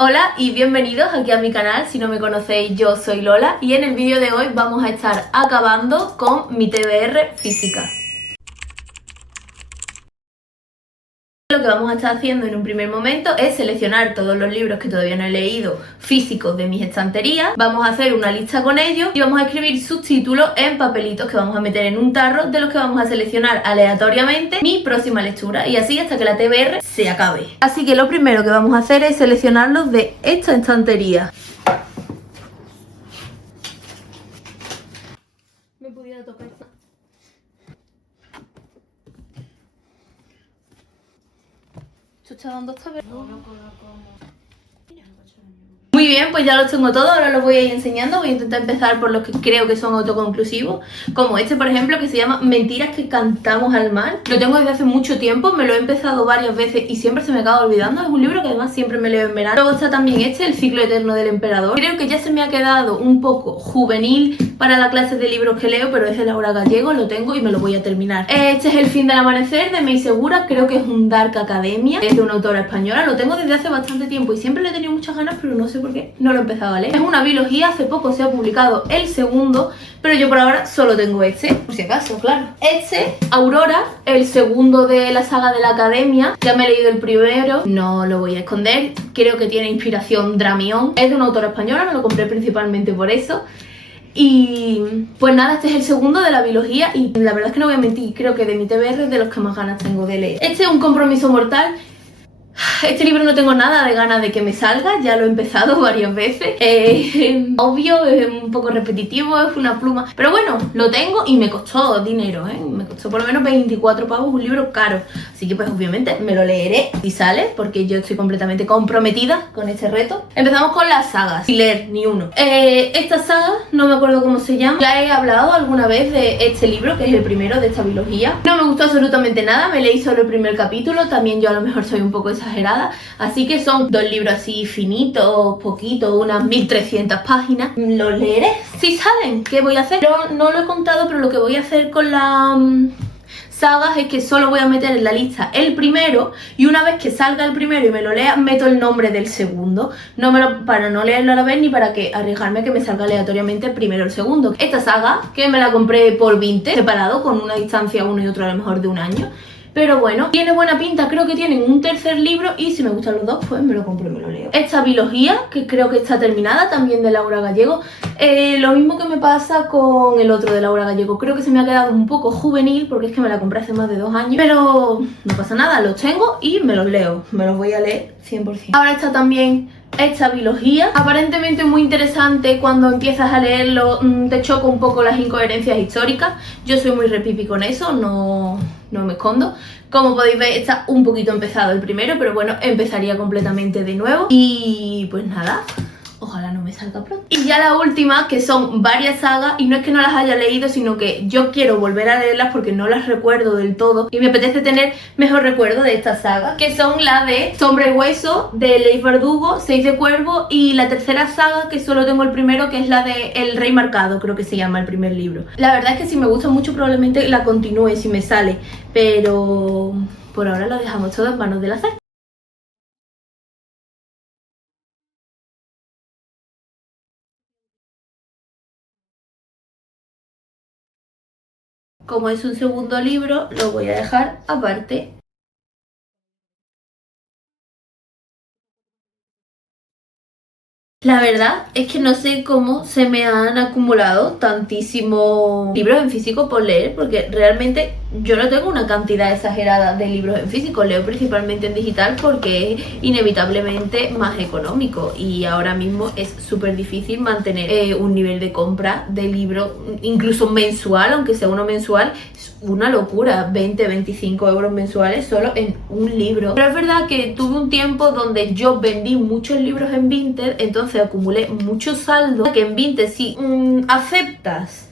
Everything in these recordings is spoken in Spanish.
Hola y bienvenidos aquí a mi canal. Si no me conocéis, yo soy Lola y en el vídeo de hoy vamos a estar acabando con mi TBR física. Lo que vamos a estar haciendo en un primer momento es seleccionar todos los libros que todavía no he leído físicos de mis estanterías. Vamos a hacer una lista con ellos y vamos a escribir sus títulos en papelitos que vamos a meter en un tarro, de los que vamos a seleccionar aleatoriamente mi próxima lectura, y así hasta que la TBR se acabe. Así que lo primero que vamos a hacer es seleccionarlos de esta estantería. Me pudiera tocar. ¿Esto está dando esta vez? Muy bien, pues ya los tengo todos, ahora los voy a ir enseñando. Voy a intentar empezar por los que creo que son autoconclusivos, como este por ejemplo, que se llama Mentiras que cantamos al mar. Lo tengo desde hace mucho tiempo, me lo he empezado varias veces y siempre se me acaba olvidando. Es un libro que además siempre me leo en verano. Luego está también este, El ciclo eterno del emperador. Creo que ya se me ha quedado un poco juvenil para la clase de libros que leo, pero es de Laura Gallego, lo tengo y me lo voy a terminar. Este es El fin del amanecer, de May Segura. Creo que es un Dark Academia, es de una autora española. Lo tengo desde hace bastante tiempo y siempre le he tenido muchas ganas, pero no sé por qué no lo he empezado a leer. Es una biología, hace poco se ha publicado el segundo, pero yo por ahora solo tengo este, por si acaso, claro. Este, Aurora, el segundo de la saga de la Academia. Ya me he leído el primero, no lo voy a esconder. Creo que tiene inspiración Dramión. Es de una autora española, me lo compré principalmente por eso. Y pues nada, este es el segundo de la biología y la verdad es que no voy a mentir, creo que de mi TBR es de los que más ganas tengo de leer. Este es Un compromiso mortal. Este libro no tengo nada de ganas de que me salga, ya lo he empezado varias veces. Obvio, es un poco repetitivo, es una pluma, pero bueno, lo tengo y me costó dinero, me costó por lo menos 24 pavos, un libro caro. Así que pues obviamente me lo leeré si sale, porque yo estoy completamente comprometida con este reto. Empezamos con las sagas, sin leer ni uno. Esta saga, no me acuerdo cómo se llama. Ya he hablado alguna vez de este libro, que es el primero de esta biología. No me gustó absolutamente nada, me leí solo el primer capítulo. También yo a lo mejor soy un poco exagerada, así que son dos libros así finitos, poquitos, unas 1300 páginas. Los leeré si salen. ¿Qué voy a hacer? No lo he contado, pero lo que voy a hacer con la sagas es que solo voy a meter en la lista el primero, y una vez que salga el primero y me lo lea, meto el nombre del segundo. Para no leerlo a la vez, ni para que arriesgarme que me salga aleatoriamente primero el segundo. Esta saga, que me la compré por Vinted, separado, con una distancia uno y otro a lo mejor de un año. Pero bueno, tiene buena pinta, creo que tienen un tercer libro y si me gustan los dos, pues me lo compro y me lo leo. Esta biología, que creo que está terminada, también de Laura Gallego. Lo mismo que me pasa con el otro de Laura Gallego. Creo que se me ha quedado un poco juvenil porque es que me la compré hace más de 2 años. Pero no pasa nada, los tengo y me los leo. Me los voy a leer 100%. Ahora está también esta biología, aparentemente muy interesante. Cuando empiezas a leerlo te choca un poco las incoherencias históricas. Yo soy muy repipi con eso, no me escondo. Como podéis ver, está un poquito empezado el primero, pero bueno, empezaría completamente de nuevo. Y pues nada, ojalá no me salga pronto. Y ya la última, que son varias sagas, y no es que no las haya leído, sino que yo quiero volver a leerlas porque no las recuerdo del todo y me apetece tener mejor recuerdo de estas sagas, que son la de Sombra y Hueso, de Leigh Bardugo, Seis de Cuervo, y la tercera saga, que solo tengo el primero, que es la de El Rey Marcado, creo que se llama el primer libro. La verdad es que si me gusta mucho probablemente la continúe si me sale, pero por ahora lo dejamos todo en manos del azar. Como es un segundo libro, lo voy a dejar aparte. La verdad es que no sé cómo se me han acumulado tantísimos libros en físico por leer, porque realmente yo no tengo una cantidad exagerada de libros en físico. Leo principalmente en digital porque es inevitablemente más económico y ahora mismo es súper difícil mantener un nivel de compra de libros, incluso mensual, aunque sea uno mensual. Es una locura, 20-25 euros mensuales solo en un libro. Pero es verdad que tuve un tiempo donde yo vendí muchos libros en Vinted, entonces acumulé mucho saldo. Que en Vinted, si aceptas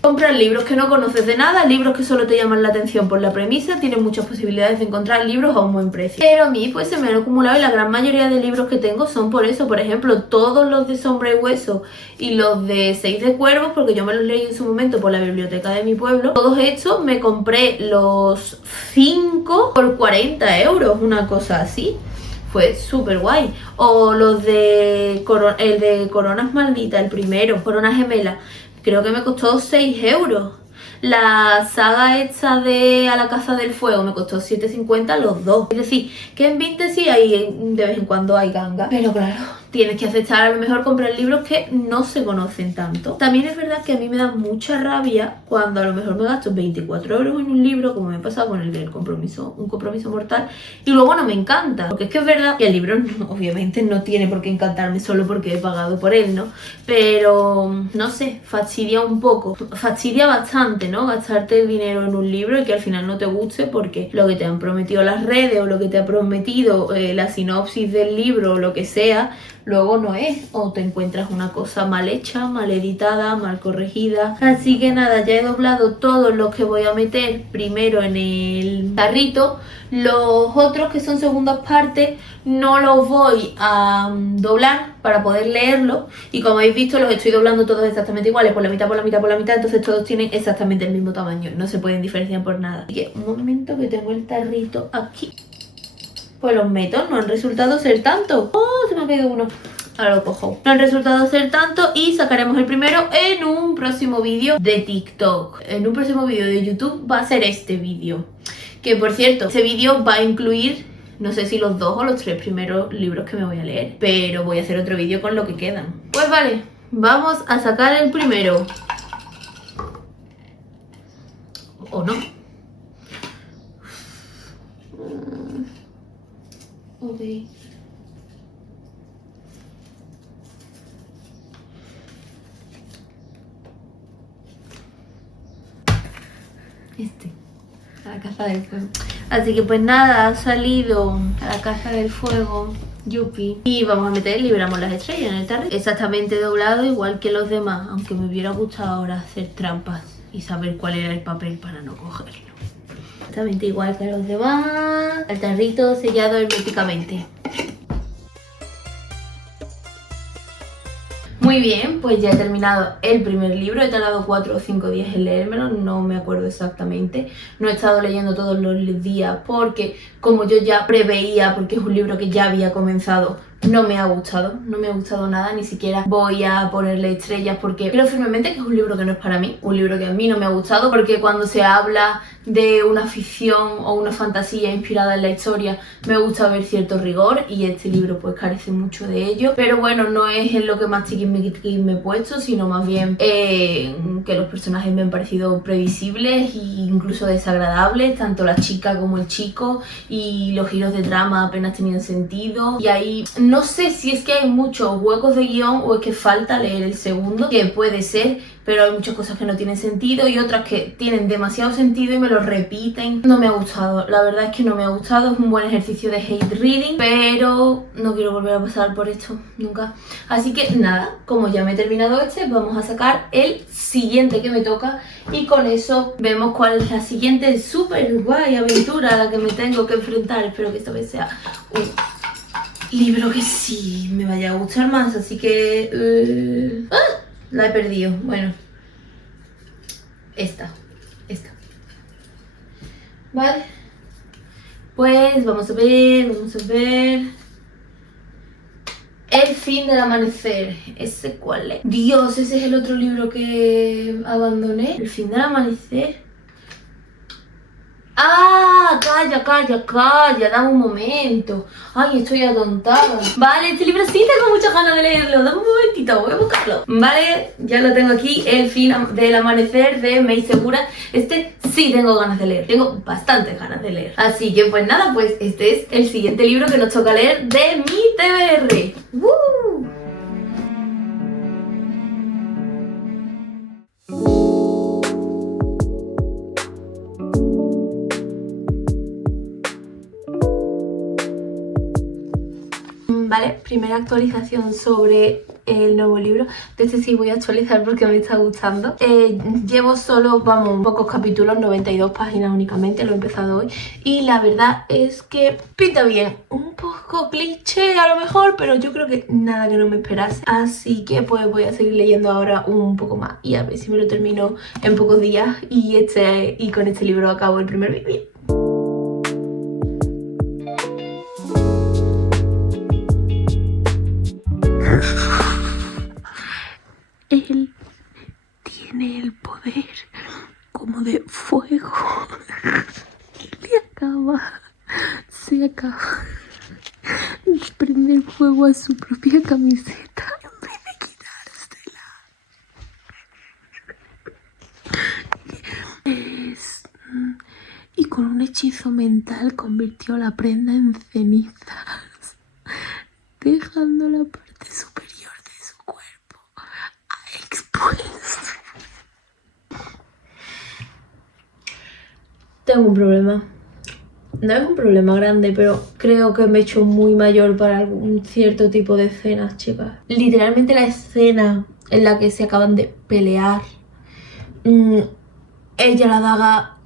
comprar libros que no conoces de nada, libros que solo te llaman la atención por la premisa, tienes muchas posibilidades de encontrar libros a un buen precio. Pero a mí pues se me han acumulado, y la gran mayoría de libros que tengo son por eso. Por ejemplo, todos los de Sombra y Hueso y los de Seis de Cuervos, porque yo me los leí en su momento por la biblioteca de mi pueblo. Todos estos me compré los 5 por 40 euros, una cosa así. fue súper guay. O los de el de Coronas Malditas, el primero, Corona Gemela, creo que me costó 6 euros. La saga esta de A la Caza del Fuego me costó 7,50 los dos. Es decir, que en Vinted sí hay, de vez en cuando hay ganga. Pero claro, tienes que aceptar a lo mejor comprar libros que no se conocen tanto. También es verdad que a mí me da mucha rabia cuando a lo mejor me gasto 24 euros en un libro, como me ha pasado con el del compromiso, Un compromiso mortal, y luego no me encanta. Porque es que es verdad que el libro obviamente no tiene por qué encantarme solo porque he pagado por él, ¿no? Pero, no sé, fastidia un poco. Fastidia bastante, ¿no? Gastarte el dinero en un libro y que al final no te guste porque lo que te han prometido las redes o lo que te ha prometido la sinopsis del libro o lo que sea, luego no es, o te encuentras una cosa mal hecha, mal editada, mal corregida. Así que nada, ya he doblado todos los que voy a meter primero en el tarrito. Los otros que son segundas partes no los voy a doblar para poder leerlos, y como habéis visto los estoy doblando todos exactamente iguales, por la mitad, por la mitad, por la mitad, entonces todos tienen exactamente el mismo tamaño, no se pueden diferenciar por nada. Así que un momento que tengo el tarrito aquí. Pues los meto, no han resultado ser tanto. ¡Oh! Se me ha caído uno. Ahora lo cojo. No han resultado ser tanto y sacaremos el primero en un próximo vídeo de TikTok. En un próximo vídeo de YouTube va a ser este vídeo. Que por cierto, este vídeo va a incluir, no sé si los 2 o los 3 primeros libros que me voy a leer, pero voy a hacer otro vídeo con lo que quedan. Pues vale, vamos a sacar el primero. ¿O no? Ok. A la Caza del Fuego. Así que pues nada, ha salido A la Caza del Fuego, yupi. Y vamos a meter Liberamos las estrellas en el tarrito. Exactamente doblado igual que los demás, aunque me hubiera gustado ahora hacer trampas y saber cuál era el papel para no cogerlo. Exactamente igual que los demás. El tarrito sellado herméticamente. Muy bien, pues ya he terminado el primer libro. He tardado 4 o 5 días en leérmelo, no me acuerdo exactamente. No he estado leyendo todos los días porque, como yo ya preveía, porque es un libro que ya había comenzado, no me ha gustado nada, ni siquiera voy a ponerle estrellas porque creo firmemente que es un libro que no es para mí, un libro que a mí no me ha gustado, porque cuando se habla de una ficción o una fantasía inspirada en la historia me gusta ver cierto rigor y este libro pues carece mucho de ello, pero bueno, no es en lo que más tiquismiquis me he puesto, sino más bien que los personajes me han parecido previsibles e incluso desagradables, tanto la chica como el chico, y los giros de trama apenas tenían sentido, y ahí no sé si es que hay muchos huecos de guión o es que falta leer el segundo, que puede ser, pero hay muchas cosas que no tienen sentido y otras que tienen demasiado sentido y me lo repiten. No me ha gustado, la verdad es que no me ha gustado. Es un buen ejercicio de hate reading, pero no quiero volver a pasar por esto nunca. Así que nada, como ya me he terminado este, vamos a sacar el siguiente que me toca y con eso vemos cuál es la siguiente súper guay aventura a la que me tengo que enfrentar. Espero que esta vez sea un libro que sí me vaya a gustar más, así que... la he perdido. Bueno, esta. Vale, pues vamos a ver. El fin del amanecer. ¿Ese cuál es? Dios, ese es el otro libro que abandoné. El fin del amanecer. ¡Ah! Calla, dame un momento. Ay, estoy atontada. Vale, este libro sí tengo muchas ganas de leerlo. Dame un momentito, voy a buscarlo. Vale, ya lo tengo aquí. El fin del amanecer de Mei Segura. Este sí tengo ganas de leer. Tengo bastantes ganas de leer. Así que pues nada, pues este es el siguiente libro que nos toca leer de mi TBR. Vale, primera actualización sobre el nuevo libro. De este sí voy a actualizar porque me está gustando. Llevo solo, pocos capítulos, 92 páginas únicamente, lo he empezado hoy. Y la verdad es que pinta bien. Un poco cliché a lo mejor, pero yo creo que nada que no me esperase. Así que pues voy a seguir leyendo ahora un poco más y a ver si me lo termino en pocos días. Y con este libro acabo el primer vídeo. Él tiene el poder como de fuego. Se acaba de prender fuego a su propia camiseta en vez de quitársela. Y con un hechizo mental convirtió la prenda en cenizas, dejando la parte superior de su cuerpo expuesta. Tengo un problema. No es un problema grande, pero creo que me he hecho muy mayor para algún cierto tipo de escenas, chicas. Literalmente la escena en la que se acaban de pelear, ella la daga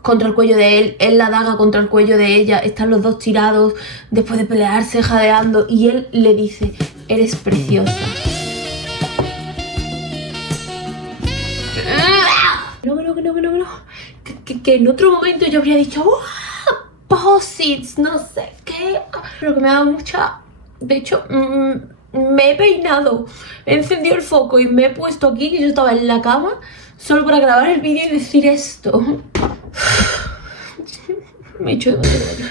contra el cuello de él la daga contra el cuello de ella, están los dos tirados después de pelearse, jadeando, y él le dice: eres preciosa. No. Que en otro momento yo habría dicho: posits, no sé qué, pero que me ha dado mucha... De hecho, me he peinado, he encendido el foco y me he puesto aquí, que yo estaba en la cama, solo para grabar el vídeo y decir esto. Me he hecho demasiado.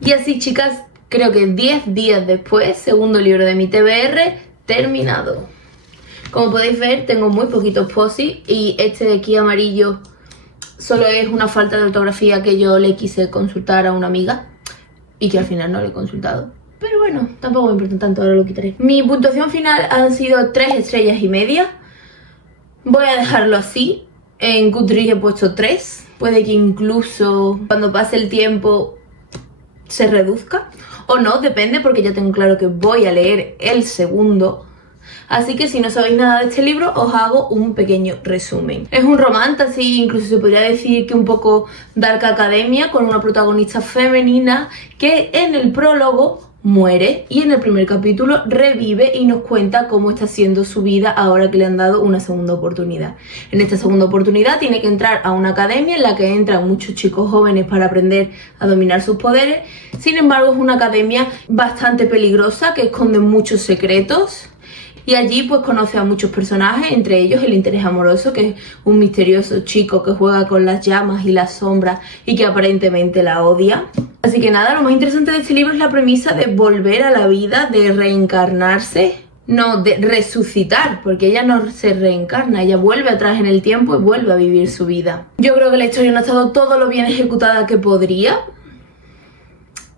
Y así, chicas, creo que 10 días después, segundo libro de mi TBR terminado. Como podéis ver, tengo muy poquitos posits y este de aquí amarillo solo es una falta de ortografía que yo le quise consultar a una amiga y que al final no le he consultado. Pero bueno, tampoco me importa tanto, ahora lo quitaré. Mi puntuación final han sido 3 estrellas y media. Voy a dejarlo así. En Goodreads he puesto 3. Puede que incluso cuando pase el tiempo se reduzca. O no, depende, porque ya tengo claro que voy a leer el segundo. Así que si no sabéis nada de este libro, os hago un pequeño resumen. Es un romance, así incluso se podría decir que un poco Dark Academia, con una protagonista femenina que en el prólogo muere y en el primer capítulo revive y nos cuenta cómo está siendo su vida ahora que le han dado una segunda oportunidad. En esta segunda oportunidad tiene que entrar a una academia en la que entran muchos chicos jóvenes para aprender a dominar sus poderes. Sin embargo, es una academia bastante peligrosa que esconde muchos secretos. Y allí pues conoce a muchos personajes, entre ellos el interés amoroso, que es un misterioso chico que juega con las llamas y las sombras y que aparentemente la odia. Así que nada, lo más interesante de este libro es la premisa de volver a la vida, de reencarnarse, no, de resucitar, porque ella no se reencarna, ella vuelve atrás en el tiempo y vuelve a vivir su vida. Yo creo que la historia no ha estado todo lo bien ejecutada que podría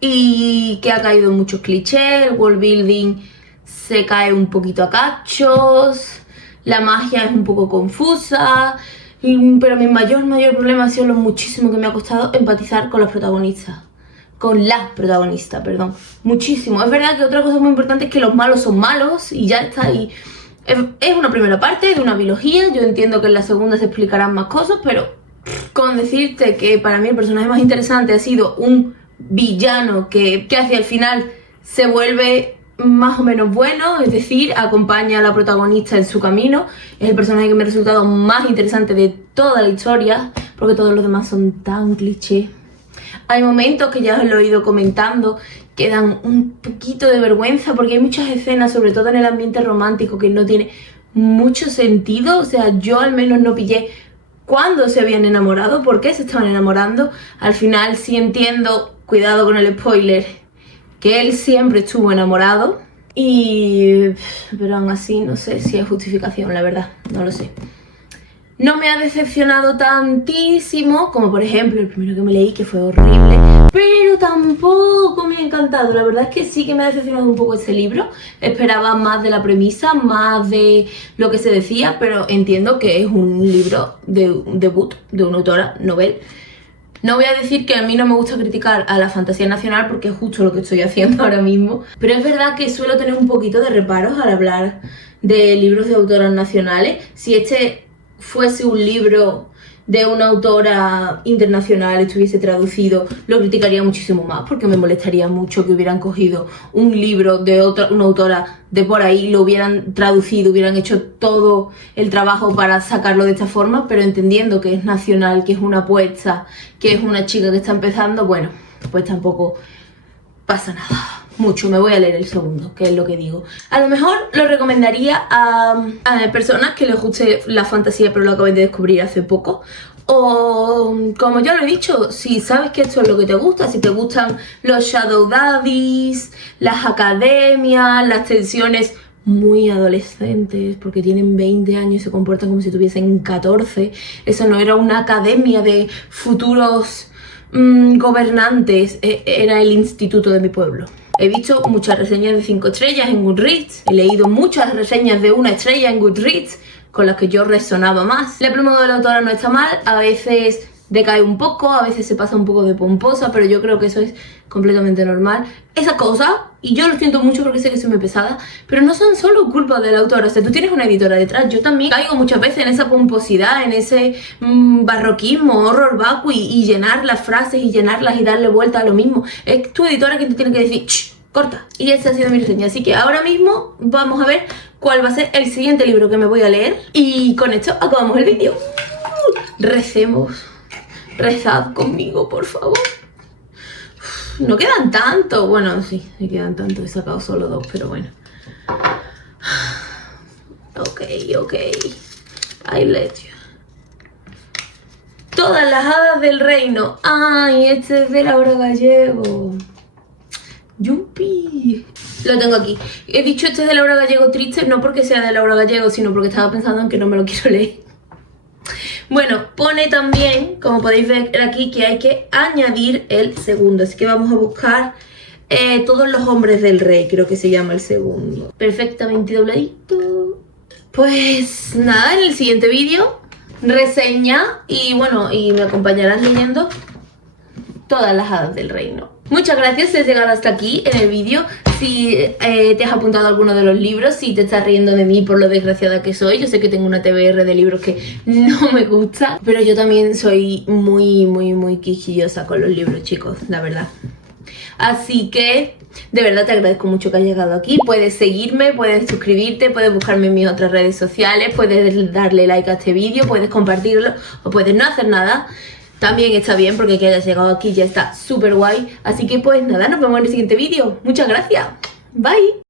y que ha caído en muchos clichés, el world building se cae un poquito a cachos, la magia es un poco confusa, pero mi mayor problema ha sido lo muchísimo que me ha costado empatizar con los protagonistas. Con la protagonista, perdón. Muchísimo. Es verdad que otra cosa muy importante es que los malos son malos y ya está. Y es una primera parte de una biología. Yo entiendo que en la segunda se explicarán más cosas, pero con decirte que para mí el personaje más interesante ha sido un villano que hacia el final se vuelve más o menos bueno, es decir, acompaña a la protagonista en su camino. Es el personaje que me ha resultado más interesante de toda la historia, porque todos los demás son tan cliché. Hay momentos que ya os lo he ido comentando que dan un poquito de vergüenza porque hay muchas escenas, sobre todo en el ambiente romántico, que no tiene mucho sentido. O sea, yo al menos no pillé cuándo se habían enamorado, por qué se estaban enamorando. Al final sí entiendo, cuidado con el spoiler, que él siempre estuvo enamorado, pero aún así no sé si hay justificación, la verdad, no lo sé. No me ha decepcionado tantísimo como por ejemplo el primero que me leí, que fue horrible, pero tampoco me ha encantado. La verdad es que sí que me ha decepcionado un poco este libro. Esperaba más de la premisa, más de lo que se decía, pero entiendo que es un libro de un debut de una autora novel. No voy a decir que a mí no me gusta criticar a la fantasía nacional porque es justo lo que estoy haciendo ahora mismo, pero es verdad que suelo tener un poquito de reparos al hablar de libros de autoras nacionales. Si este fuese un libro de una autora internacional, estuviese traducido, lo criticaría muchísimo más porque me molestaría mucho que hubieran cogido un libro de una autora de por ahí, lo hubieran traducido, hubieran hecho todo el trabajo para sacarlo de esta forma, pero entendiendo que es nacional, que es una apuesta, que es una chica que está empezando, bueno, pues tampoco pasa nada. mucho, me voy a leer el segundo, que es lo que digo. A lo mejor lo recomendaría a personas que les guste la fantasía pero lo acaben de descubrir hace poco. O, como ya lo he dicho, si sabes que esto es lo que te gusta, si te gustan los shadow daddies, las academias, las tensiones muy adolescentes, porque tienen 20 años y se comportan como si tuviesen 14. Eso no era una academia de futuros gobernantes, era el instituto de mi pueblo. He visto muchas reseñas de 5 estrellas en Goodreads, he leído muchas reseñas de 1 estrella en Goodreads, con las que yo resonaba más. La pluma de la autora no está mal, a veces decae un poco, a veces se pasa un poco de pomposa, pero yo creo que eso es completamente normal. Esa cosa, y yo lo siento mucho porque sé que soy muy pesada, pero no son solo culpa de la autora. O sea, tú tienes una editora detrás, yo también caigo muchas veces en esa pomposidad, en ese barroquismo, horror vacui, y llenar las frases y llenarlas y darle vuelta a lo mismo. Es tu editora quien te tiene que decir, ¡shh! Corta. Y esa ha sido mi reseña, así que ahora mismo vamos a ver cuál va a ser el siguiente libro que me voy a leer. Y con esto acabamos el vídeo. Recemos. Rezad conmigo, por favor. No quedan tanto. Bueno, sí, me quedan tanto. He sacado solo 2, pero bueno. Ok. I let you. Todas las hadas del reino. Ay, este es de Laura Gallego. ¡Yupi! Lo tengo aquí. He dicho este es de Laura Gallego triste, no porque sea de Laura Gallego, sino porque estaba pensando en que no me lo quiero leer. Bueno, pone también, como podéis ver aquí, que hay que añadir el segundo. Así que vamos a buscar Todos los hombres del rey, creo que se llama el segundo. Perfectamente dobladito. Pues nada, en el siguiente vídeo, reseña y bueno, y me acompañarás leyendo Todas las hadas del reino. Muchas gracias si has llegado hasta aquí en el vídeo. Si te has apuntado a alguno de los libros, si te estás riendo de mí por lo desgraciada que soy. Yo sé que tengo una TBR de libros que no me gusta, pero yo también soy muy quisquillosa con los libros, chicos, la verdad. Así que de verdad te agradezco mucho que hayas llegado aquí. Puedes seguirme, puedes suscribirte, puedes buscarme en mis otras redes sociales, puedes darle like a este vídeo, puedes compartirlo o puedes no hacer nada. También está bien porque que hayas llegado aquí ya está súper guay. Así que pues nada, nos vemos en el siguiente vídeo. Muchas gracias. Bye.